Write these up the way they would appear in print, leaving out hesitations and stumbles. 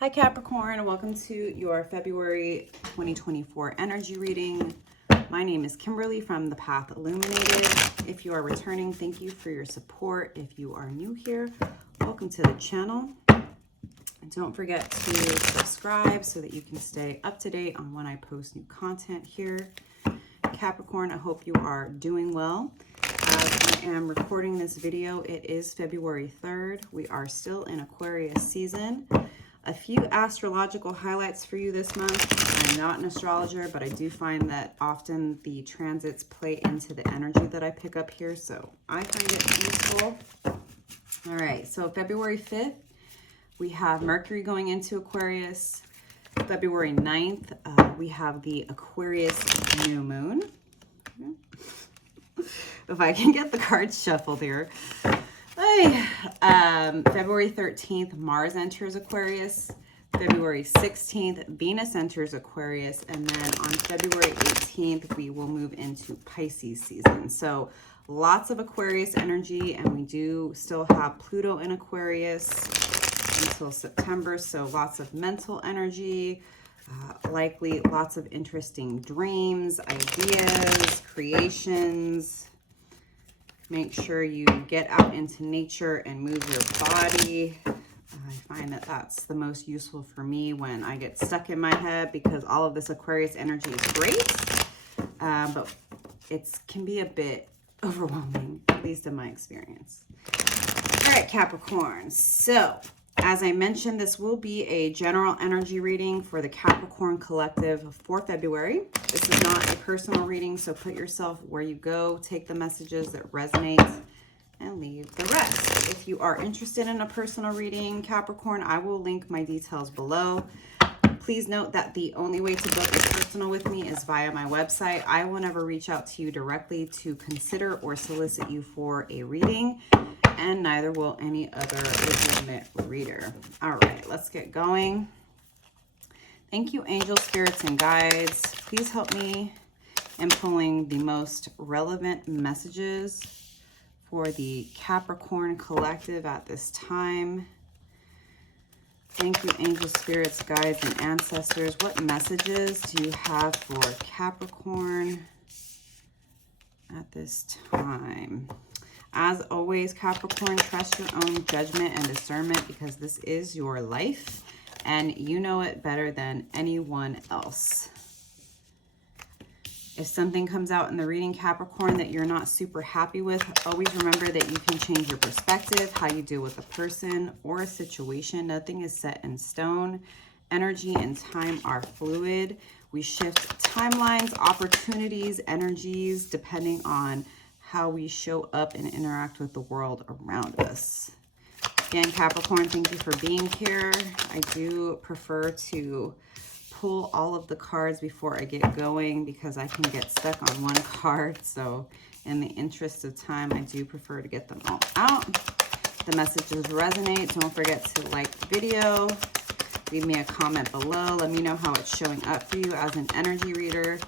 Hi Capricorn, welcome to your February 2024 energy reading. My name is Kimberly from the Path Illuminated. If you are returning, thank you for your support. If you are new here, welcome to the channel. And don't forget to subscribe so that you can stay up to date on when I post new content here. Capricorn, I hope you are doing well. As I am recording this video, it is February 3rd. We are still in Aquarius season. A few astrological highlights for you this month. I'm not an astrologer, but I do find that often the transits play into the energy that I pick up here, so I find it useful. All right, so February 5th, we have Mercury going into Aquarius. February 9th, we have the Aquarius new moon. If I can get the cards shuffled here. February 13th, Mars enters Aquarius. February 16th, Venus enters Aquarius. And then on February 18th, we will move into Pisces season. So lots of Aquarius energy, and we do still have Pluto in Aquarius until September. So lots of mental energy, likely lots of interesting dreams, ideas, creations. Make sure you get out into nature and move your body. I find that that's the most useful for me when I get stuck in my head, because all of this Aquarius energy is great, but it can be a bit overwhelming, at least in my experience. All right, Capricorn. So, as I mentioned, this will be a general energy reading for the Capricorn Collective for February. This is not a personal reading, so put yourself where you go, take the messages that resonate, and leave the rest. If you are interested in a personal reading, Capricorn, I will link my details below. Please note that the only way to book a personal with me is via my website. I will never reach out to you directly to consider or solicit you for a reading, and neither will any other legitimate reader. All right, let's get going. Thank you, angels, spirits, and guides. Please help me in pulling the most relevant messages for the Capricorn Collective at this time. Thank you, angels, spirits, guides, and ancestors. What messages do you have for Capricorn at this time? As always, Capricorn, trust your own judgment and discernment, because this is your life and you know it better than anyone else. If something comes out in the reading, Capricorn, that you're not super happy with, always remember that you can change your perspective, how you deal with a person or a situation. Nothing is set in stone. Energy and time are fluid. We shift timelines, opportunities, energies, depending on how we show up and interact with the world around us. Again, Capricorn, thank you for being here. I do prefer to pull all of the cards before I get going, because I can get stuck on one card. So in the interest of time, I do prefer to get them all out. The messages resonate. Don't forget to like the video. Leave me a comment below. Let me know how it's showing up for you as an energy reader.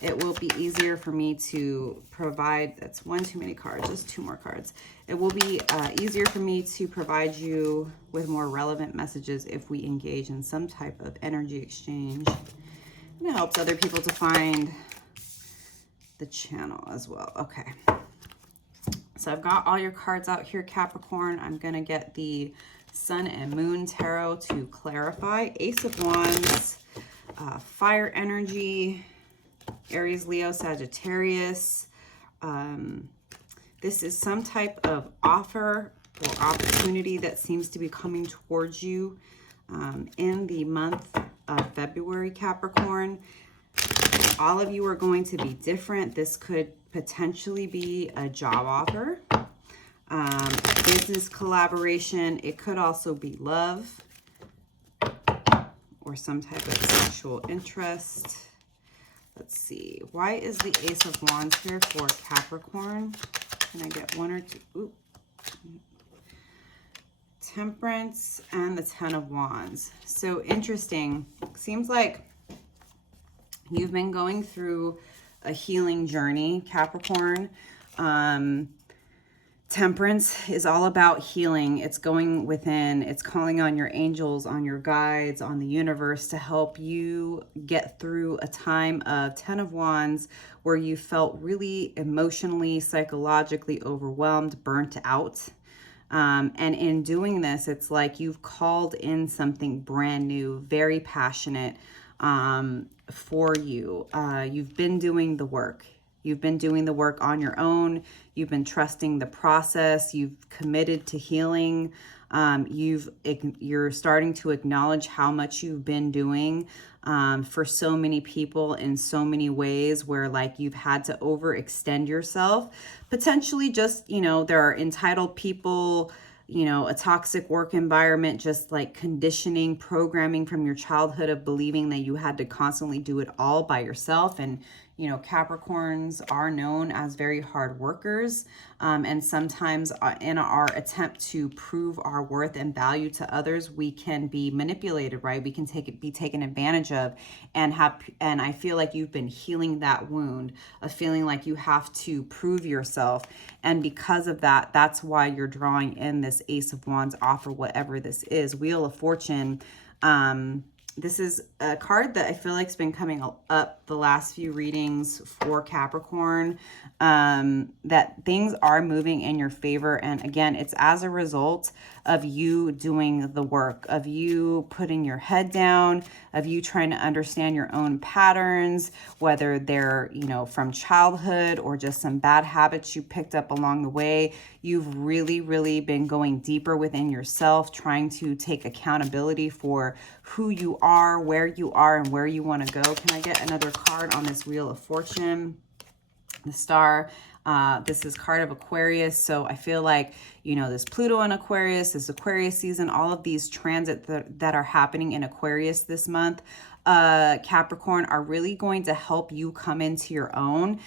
It will be easier for me to provide, that's one too many cards, just two more cards. It will be easier for me to provide you with more relevant messages if we engage in some type of energy exchange. And it helps other people to find the channel as well. Okay. So I've got all your cards out here, Capricorn. I'm going to get the Sun and Moon Tarot to clarify. Ace of Wands, fire energy, Aries, Leo, Sagittarius. This is some type of offer or opportunity that seems to be coming towards you in the month of February, Capricorn. All of you are going to be different. This could potentially be a job offer, business collaboration. It could also be love or some type of sexual interest. Let's see. Why is the Ace of Wands here for Capricorn? Can I get one or two? Ooh. Temperance and the Ten of Wands. So interesting. Seems like you've been going through a healing journey, Capricorn. Temperance is all about healing. It's going within. It's calling on your angels, on your guides, on the universe to help you get through a time of 10 of Wands where you felt really emotionally, psychologically overwhelmed, burnt out. And in doing this, it's like you've called in something brand new, very passionate for you. You've been doing the work. You've been doing the work on your own. You've been trusting the process. You've committed to healing. You're starting to acknowledge how much you've been doing for so many people in so many ways, where like you've had to overextend yourself. Potentially just, you know, there are entitled people, you know, a toxic work environment, just like conditioning, programming from your childhood of believing that you had to constantly do it all by yourself. And, you know, Capricorns are known as very hard workers. And sometimes in our attempt to prove our worth and value to others, we can be manipulated, right? We can be taken advantage of, and I feel like you've been healing that wound of feeling like you have to prove yourself. And because of that, that's why you're drawing in this Ace of Wands offer, whatever this is. Wheel of Fortune. This is a card that I feel like has been coming up the last few readings for Capricorn, that things are moving in your favor. And again, it's as a result of you doing the work, of you putting your head down, of you trying to understand your own patterns, whether they're, you know, from childhood or just some bad habits you picked up along the way. You've really, really been going deeper within yourself, trying to take accountability for who you are, where you are, and where you want to go. Can I get another card on this Wheel of Fortune? The Star. This is card of Aquarius. So I feel like, you know, this Pluto in Aquarius, this Aquarius season, all of these transits that are happening in Aquarius this month, Capricorn, are really going to help you come into your own.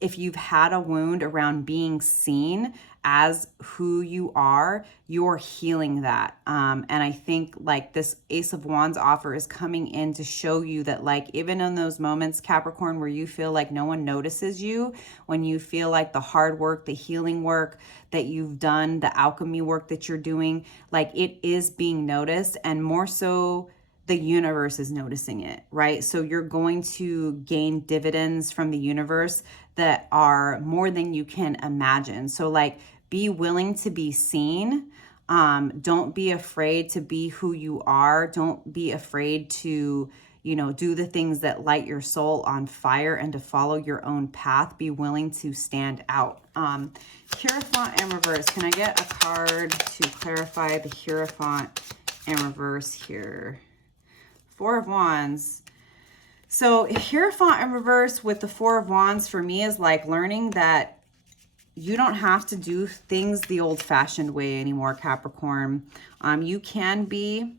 If you've had a wound around being seen as who you are, you're healing that. And I think like this Ace of Wands offer is coming in to show you that, like, even in those moments, Capricorn, where you feel like no one notices you, when you feel like the hard work, the healing work that you've done, the alchemy work that you're doing, like it is being noticed, and more so the universe is noticing it, right? So you're going to gain dividends from the universe that are more than you can imagine. So like, be willing to be seen. Don't be afraid to be who you are. Don't be afraid to, you know, do the things that light your soul on fire and to follow your own path. Be willing to stand out. Hierophant in reverse. Can I get a card to clarify the Hierophant in reverse here? Four of Wands. So Hierophant in reverse with the Four of Wands for me is like learning that you don't have to do things the old-fashioned way anymore, Capricorn. You can be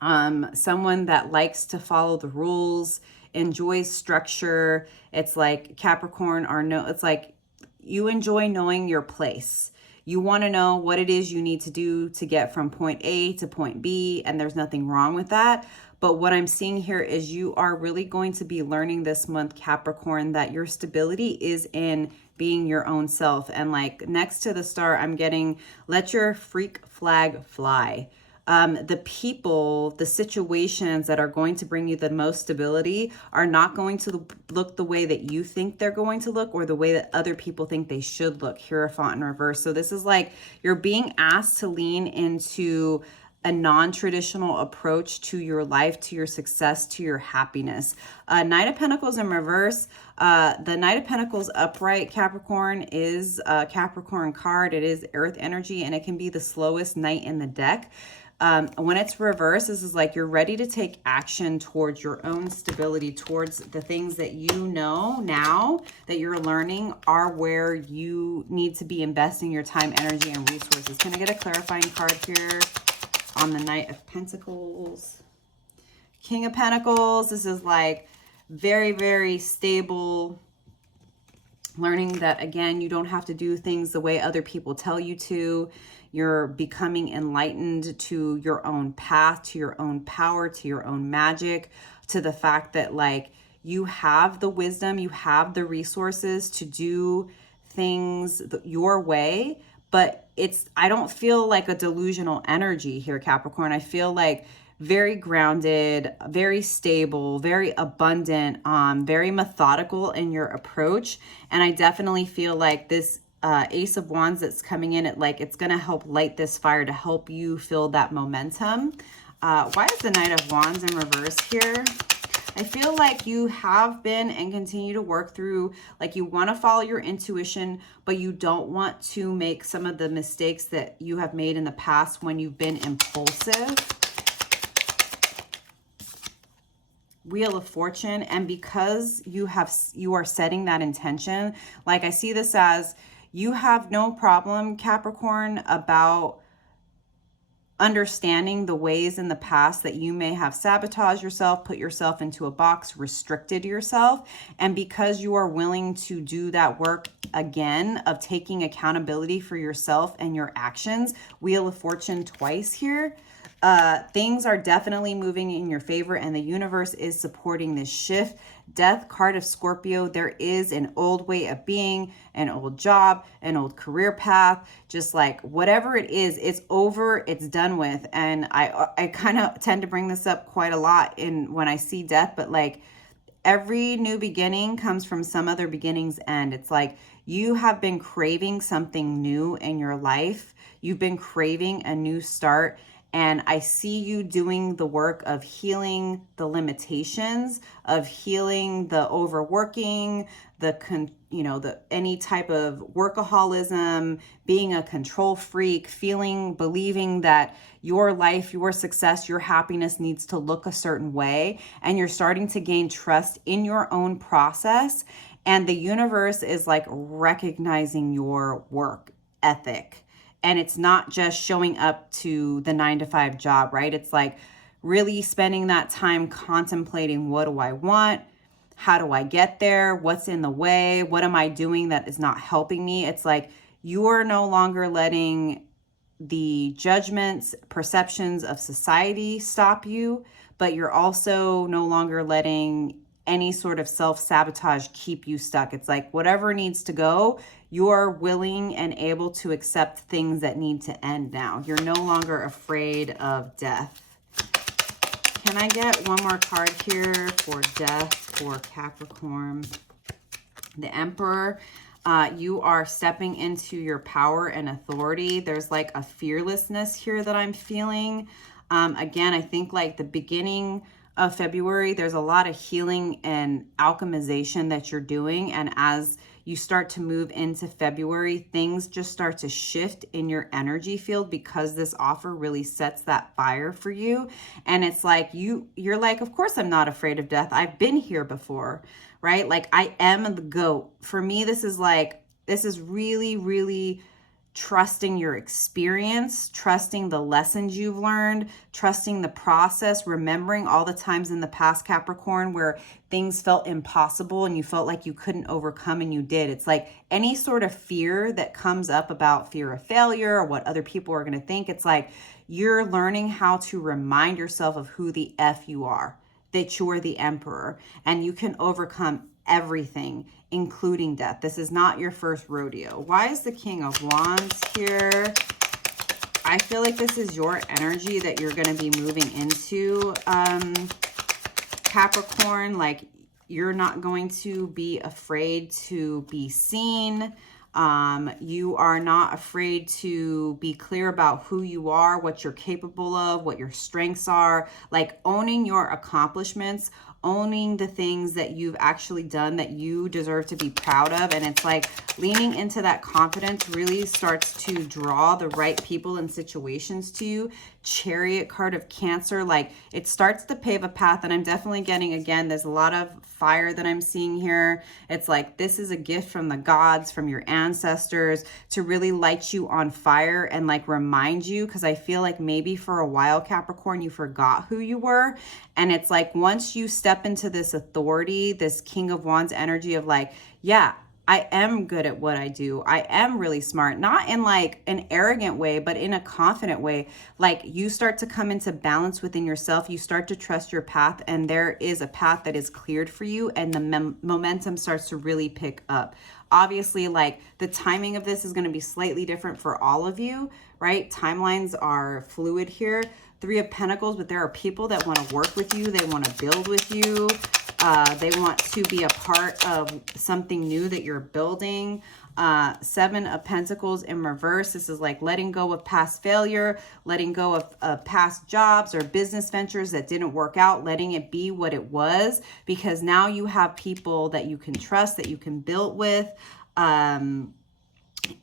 someone that likes to follow the rules, enjoys structure. It's like Capricorn it's like you enjoy knowing your place. You want to know what it is you need to do to get from point A to point B, and there's nothing wrong with that. But what I'm seeing here is you are really going to be learning this month, Capricorn, that your stability is in being your own self. And like next to the Star, I'm getting, let your freak flag fly. The people, the situations that are going to bring you the most stability are not going to look the way that you think they're going to look, or the way that other people think they should look. Hierophant in reverse. So this is like you're being asked to lean into a non-traditional approach to your life, to your success, to your happiness. Knight of Pentacles in reverse. The Knight of Pentacles upright, Capricorn, is a Capricorn card. It is earth energy, and it can be the slowest knight in the deck. When it's reversed, this is like you're ready to take action towards your own stability, towards the things that you know now that you're learning are where you need to be investing your time, energy, and resources. Can I get a clarifying card here on the Knight of Pentacles? King of Pentacles. This is like very, very stable. Learning that, again, you don't have to do things the way other people tell you to. You're becoming enlightened to your own path, to your own power, to your own magic, to the fact that like you have the wisdom, you have the resources to do things your way, but I don't feel like a delusional energy here, Capricorn. I feel like very grounded, very stable, very abundant, very methodical in your approach. And I definitely feel like this Ace of Wands that's coming in, it's going to help light this fire to help you feel that momentum. Why is the Knight of Wands in reverse here? I feel like you have been and continue to work through, like you want to follow your intuition, but you don't want to make some of the mistakes that you have made in the past when you've been impulsive. Wheel of Fortune. And because you are setting that intention, like I see this as you have no problem, Capricorn, about understanding the ways in the past that you may have sabotaged yourself, put yourself into a box, restricted yourself. And because you are willing to do that work again of taking accountability for yourself and your actions, Wheel of Fortune twice here, things are definitely moving in your favor and the universe is supporting this shift. Death card of Scorpio, there is an old way of being, an old job, an old career path, just like whatever it is, it's over, it's done with. And I kind of tend to bring this up quite a lot when I see death, but like every new beginning comes from some other beginning's end. It's like you have been craving something new in your life. You've been craving a new start. And I see you doing the work of healing the limitations, of healing the overworking, any type of workaholism, being a control freak, believing that your life, your success, your happiness needs to look a certain way. And you're starting to gain trust in your own process. And the universe is like recognizing your work ethic. And it's not just showing up to the 9-to-5 job, right? It's like really spending that time contemplating, what do I want? How do I get there? What's in the way? What am I doing that is not helping me? It's like you are no longer letting the judgments, perceptions of society stop you, but you're also no longer letting any sort of self-sabotage keep you stuck. It's like whatever needs to go, you're willing and able to accept things that need to end now. You're no longer afraid of death. Can I get one more card here for death for Capricorn? The Emperor. You are stepping into your power and authority. There's like a fearlessness here that I'm feeling. Again, I think like the beginning of February, there's a lot of healing and alchemization that you're doing. And as you start to move into February, things just start to shift in your energy field because this offer really sets that fire for you. And it's like, you're like, of course I'm not afraid of death. I've been here before, right? Like I am the GOAT. For me, this is really, really trusting your experience, trusting the lessons you've learned, trusting the process, remembering all the times in the past, Capricorn, where things felt impossible and you felt like you couldn't overcome and you did. It's like any sort of fear that comes up about fear of failure or what other people are going to think. It's like you're learning how to remind yourself of who the F you are, that you're the Emperor and you can overcome everything, including death. This is not your first rodeo. Why is the King of Wands here? I feel like this is your energy that you're going to be moving into, Capricorn. Like you're not going to be afraid to be seen. You are not afraid to be clear about who you are, what you're capable of, what your strengths are, like owning your accomplishments, owning the things that you've actually done that you deserve to be proud of. And it's like leaning into that confidence really starts to draw the right people and situations to you. Chariot card of Cancer, like it starts to pave a path. And I'm definitely getting, again, there's a lot of fire that I'm seeing here. It's like this is a gift from the gods, from your ancestors, to really light you on fire and like remind you, because I feel like maybe for a while, Capricorn, you forgot who you were. And it's like once you step into this authority, this King of Wands energy of like, yeah, I am good at what I do. I am really smart, not in like an arrogant way, but in a confident way. Like you start to come into balance within yourself. You start to trust your path, and there is a path that is cleared for you, and the momentum starts to really pick up. Obviously, like the timing of this is going to be slightly different for all of you, right? Timelines are fluid here. Three of Pentacles, but there are people that want to work with you. They want to build with you. They want to be a part of something new that you're building. Seven of Pentacles in reverse. This is like letting go of past failure, letting go of past jobs or business ventures that didn't work out, letting it be what it was, because now you have people that you can trust, that you can build with.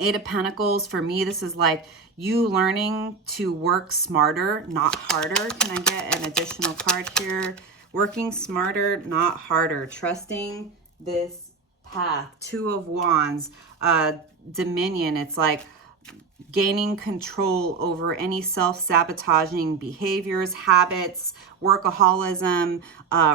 Eight of Pentacles, for me, this is like you learning to work smarter, not harder. Can I get an additional card here? Working smarter, not harder. Trusting this path. Two of Wands, Dominion. It's like gaining control over any self-sabotaging behaviors, habits, workaholism,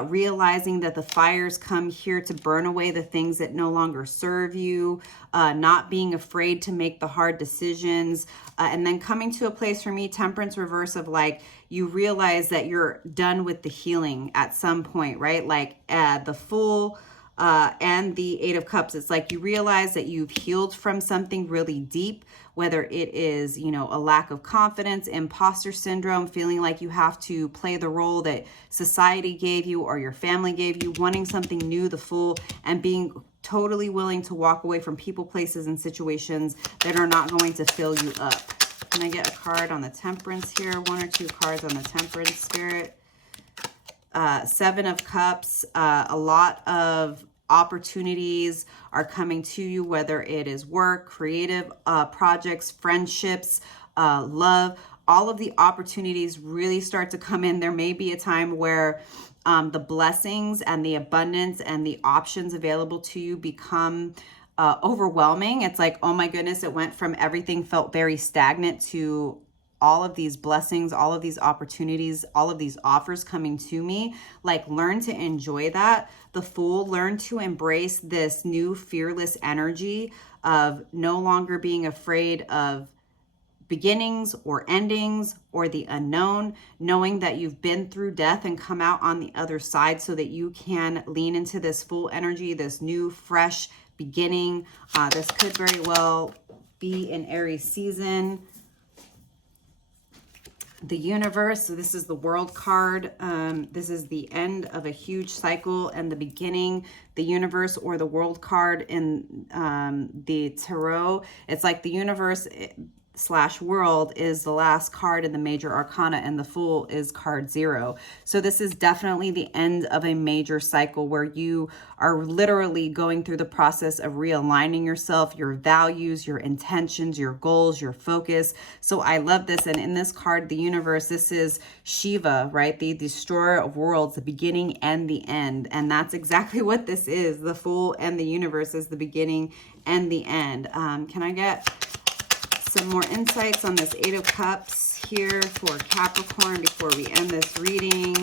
realizing that the fires come here to burn away the things that no longer serve you, not being afraid to make the hard decisions, and then coming to a place for me, Temperance reverse, of like you realize that you're done with the healing at some point, right? Like the Fool and the Eight of Cups, it's like you realize that you've healed from something really deep, whether it is, you know, a lack of confidence, imposter syndrome, feeling like you have to play the role that society gave you or your family gave you, wanting something new, the Fool, and being totally willing to walk away from people, places, and situations that are not going to fill you up. Can I get a card on the Temperance here? One or two cards on the Temperance, Spirit. Seven of Cups, a lot of opportunities are coming to you, whether it is work, creative projects, friendships, love. All of the opportunities really start to come in. There may be a time where the blessings and the abundance and the options available to you become overwhelming. It's like, oh my goodness, it went from everything felt very stagnant to all of these blessings, all of these opportunities, all of these offers coming to me. Like, learn to enjoy that. The Fool, learn to embrace this new fearless energy of no longer being afraid of beginnings or endings or the unknown, knowing that you've been through death and come out on the other side so that you can lean into this full energy, this new, fresh beginning. This could very well be an Aries season. The Universe, so this is the World card. This is the end of a huge cycle and the beginning. The Universe or the World card in the Tarot, it's like the Universe / world is the last card in the major arcana, and the Fool is card 0. So this is definitely the end of a major cycle where you are literally going through the process of realigning yourself, your values, your intentions, your goals, your focus. So I love this. And in this card, the Universe, this is Shiva, right? The destroyer of worlds, the beginning and the end. And that's exactly what this is. The Fool and the Universe is the beginning and the end. Can I get some more insights on this Eight of Cups here for Capricorn before we end this reading?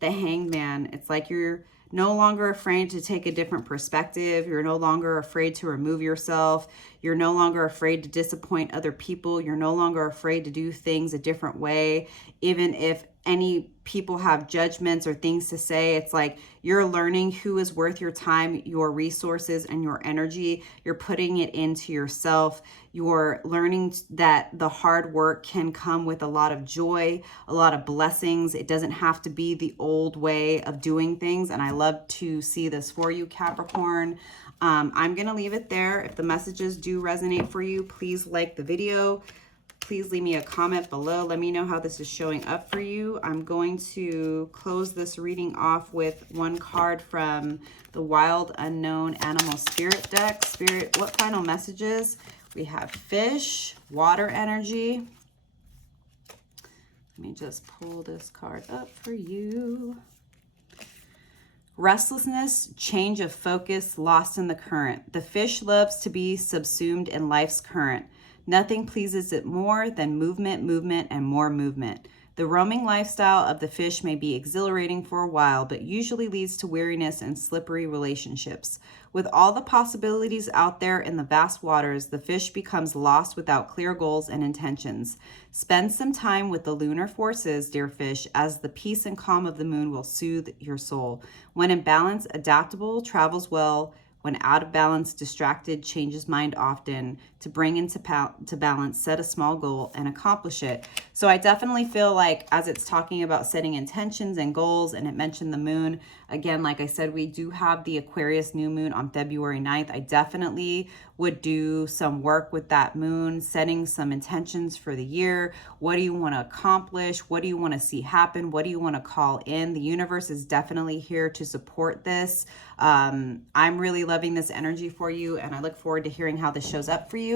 The Hangman. It's like you're no longer afraid to take a different perspective. You're no longer afraid to remove yourself. You're no longer afraid to disappoint other people. You're no longer afraid to do things a different way. Even if any people have judgments or things to say, it's like you're learning who is worth your time, your resources, and your energy. You're putting it into yourself. You're learning that the hard work can come with a lot of joy, a lot of blessings. It doesn't have to be the old way of doing things. And I love to see this for you, Capricorn. I'm going to leave it there. If the messages do resonate for you, please like the video. Please leave me a comment below. Let me know how this is showing up for you. I'm going to close this reading off with one card from the Wild Unknown Animal Spirit deck. Spirit, what final messages? We have Fish, Water Energy. Let me just pull this card up for you. Restlessness, change of focus, lost in the current. The fish loves to be subsumed in life's current. Nothing pleases it more than movement, movement, and more movement. The roaming lifestyle of the fish may be exhilarating for a while, but usually leads to weariness and slippery relationships. With all the possibilities out there in the vast waters, the fish becomes lost without clear goals and intentions. Spend some time with the lunar forces, dear fish, as the peace and calm of the moon will soothe your soul. When in balance, adaptable, travels well. When out of balance, distracted, changes mind often. To bring into balance, set a small goal and accomplish it. So I definitely feel like, as it's talking about setting intentions and goals, and it mentioned the moon, again, like I said, we do have the Aquarius new moon on February 9th. I definitely would do some work with that moon, setting some intentions for the year. What do you want to accomplish? What do you want to see happen? What do you want to call in? The universe is definitely here to support this. I'm really loving this energy for you, and I look forward to hearing how this shows up for you.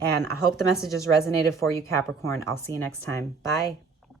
And I hope the message has resonated for you, Capricorn. I'll see you next time. Bye.